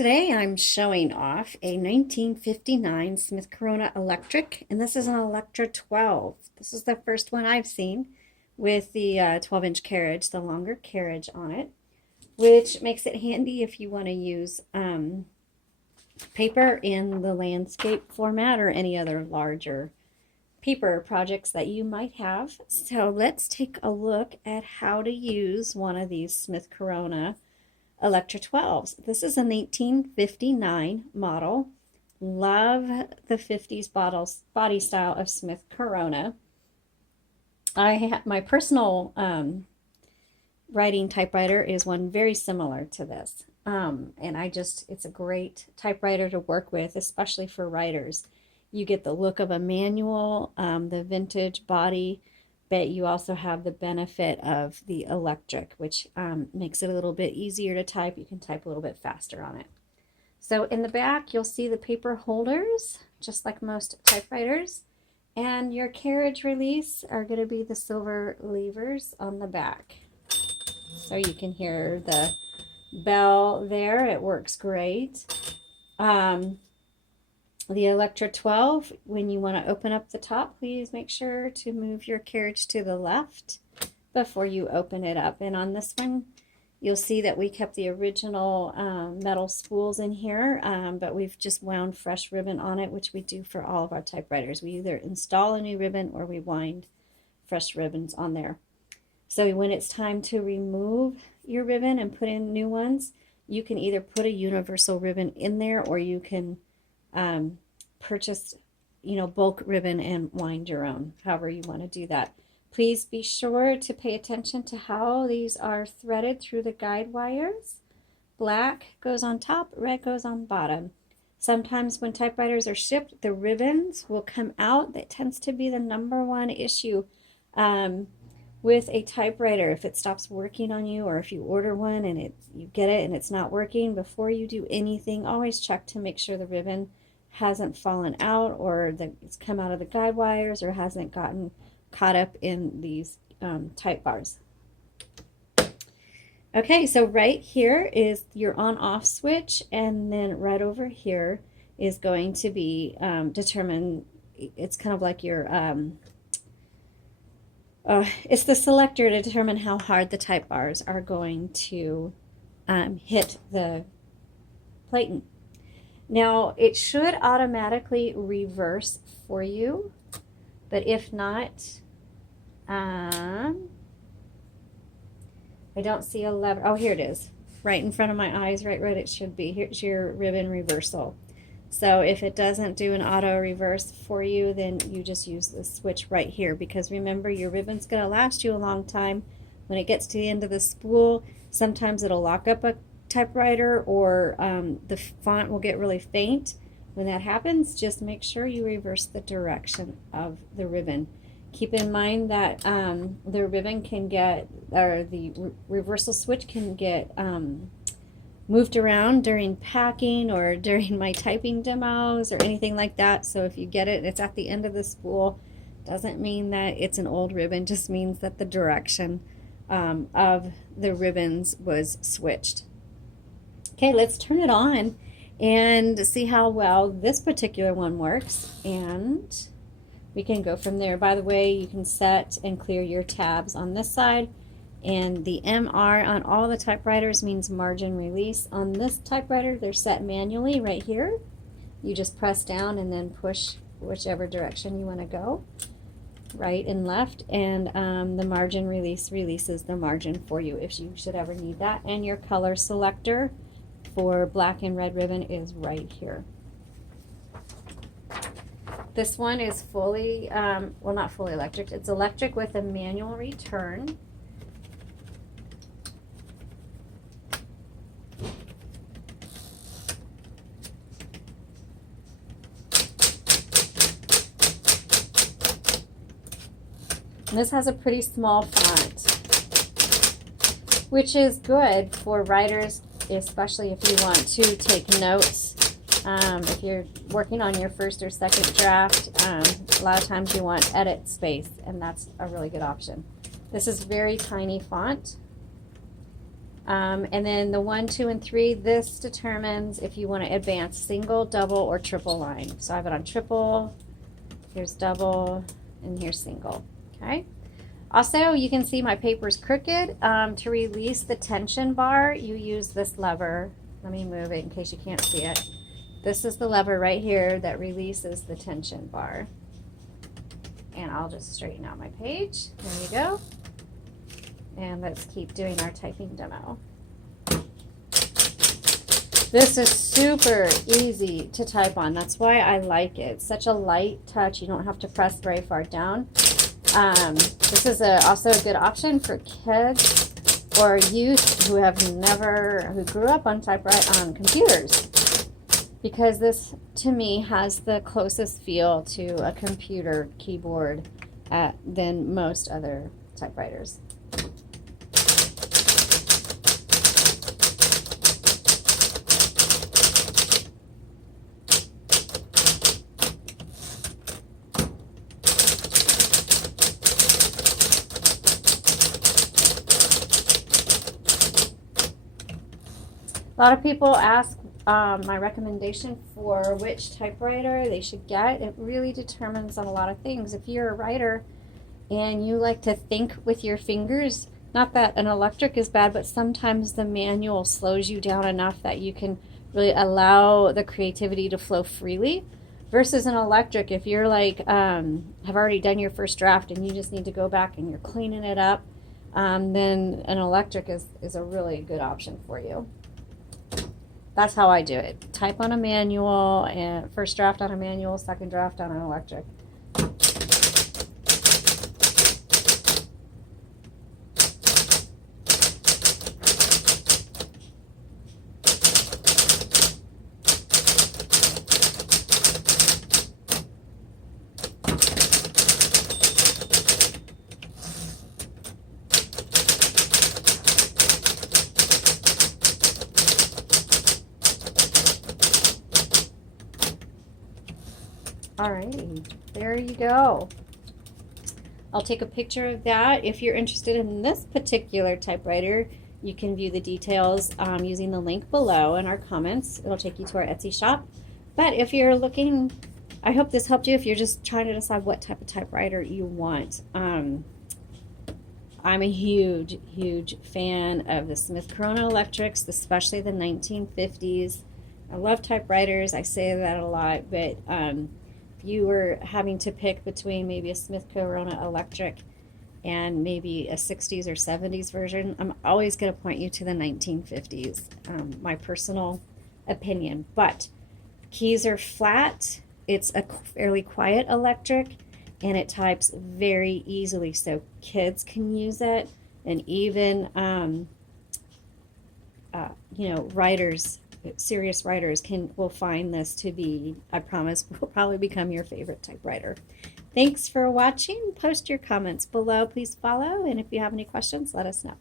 Today I'm showing off a 1959 Smith Corona Electric, and this is an Electra 12. This is the first one I've seen with the 12-inch carriage, the longer carriage on it, which makes it handy if you want to use paper in the landscape format or any other larger paper projects that you might have. So let's take a look at how to use one of these Smith Corona Electra 12s. This is a 1959 model. Love the 50s body style of Smith Corona. My personal writing typewriter is one very similar to this. And it's a great typewriter to work with, especially for writers. You get the look of a manual, the vintage body, but you also have the benefit of the electric, which makes it a little bit easier to type. You can type a little bit faster on it. So in the back, you'll see the paper holders, just like most typewriters. And your carriage release are going to be the silver levers on the back. So you can hear the bell there. It works great. The Electra 12, when you want to open up the top, please make sure to move your carriage to the left before you open it up. And on this one, you'll see that we kept the original metal spools in here, but we've just wound fresh ribbon on it, which we do for all of our typewriters. We either install a new ribbon or we wind fresh ribbons on there. So when it's time to remove your ribbon and put in new ones, you can either put a universal ribbon in there, or you can purchase, bulk ribbon and wind your own, however you want to do that. Please be sure to pay attention to how these are threaded through the guide wires. Black goes on top, red goes on bottom. Sometimes when typewriters are shipped, the ribbons will come out. That tends to be the number one issue with a typewriter. If it stops working on you, or if you order one and you get it and it's not working, before you do anything, always check to make sure the ribbon hasn't fallen out, or that it's come out of the guide wires, or hasn't gotten caught up in these type bars. Okay, so right here is your on-off switch, and then right over here is going to be determined. It's kind of like your it's the selector to determine how hard the type bars are going to hit the platen. Now, it should automatically reverse for you, but if not, I don't see a lever. Oh, here it is, right in front of my eyes, right where it should be. Here's your ribbon reversal. So if it doesn't do an auto reverse for you, then you just use the switch right here, because remember, your ribbon's going to last you a long time. When it gets to the end of the spool, sometimes it'll lock up a typewriter, or the font will get really faint. When that happens, just make sure you reverse the direction of the ribbon. Keep in mind that the ribbon can get, or the reversal switch can get moved around during packing or during my typing demos or anything like that. So if you get it, it's at the end of the spool, doesn't mean that it's an old ribbon, just means that the direction of the ribbons was switched. Okay, let's turn it on and see how well this particular one works, and we can go from there. By the way, you can set and clear your tabs on this side, and the MR on all the typewriters means margin release. On this typewriter, they're set manually right here. You just press down and then push whichever direction you want to go, right and left, and the margin release releases the margin for you if you should ever need that. And your color selector for black and red ribbon is right here. This one is fully, well, not fully electric. It's electric with a manual return. And this has a pretty small font, which is good for writers, especially if you want to take notes. If you're working on your first or second draft, a lot of times you want edit space, and that's a really good option. This is very tiny font. And then the 1, 2, and 3, this determines if you want to advance single, double, or triple line. So I have it on triple, here's double, and here's single. Okay. Also, you can see my paper's crooked. To release the tension bar, you use this lever. Let me move it in case you can't see it. This is the lever right here that releases the tension bar. And I'll just straighten out my page. There you go. And let's keep doing our typing demo. This is super easy to type on. That's why I like it. It's such a light touch. You don't have to press very far down. This is also a good option for kids or youth who grew up on computers, because this to me has the closest feel to a computer keyboard than most other typewriters. A lot of people ask my recommendation for which typewriter they should get. It really determines on a lot of things. If you're a writer and you like to think with your fingers, not that an electric is bad, but sometimes the manual slows you down enough that you can really allow the creativity to flow freely. Versus an electric, if you're like, have already done your first draft and you just need to go back and you're cleaning it up, then an electric is a really good option for you. That's how I do it. Type on a manual, and first draft on a manual, second draft on an electric. Alrighty, there you go. I'll take a picture of that. If you're interested in this particular typewriter, you can view the details using the link below in our comments. It'll take you to our Etsy shop. But if you're looking, I hope this helped you if you're just trying to decide what type of typewriter you want. I'm a huge fan of the Smith Corona Electrics, especially the 1950s. I love typewriters. I say that a lot, but if you were having to pick between maybe a Smith Corona Electric and maybe a 60s or 70s version, I'm always going to point you to the 1950s, my personal opinion. But keys are flat, it's a fairly quiet electric, and it types very easily, so kids can use it, and even writers, serious writers will find this to be, I promise, will probably become your favorite typewriter. Thanks for watching. Post your comments below. Please follow, and if you have any questions, let us know.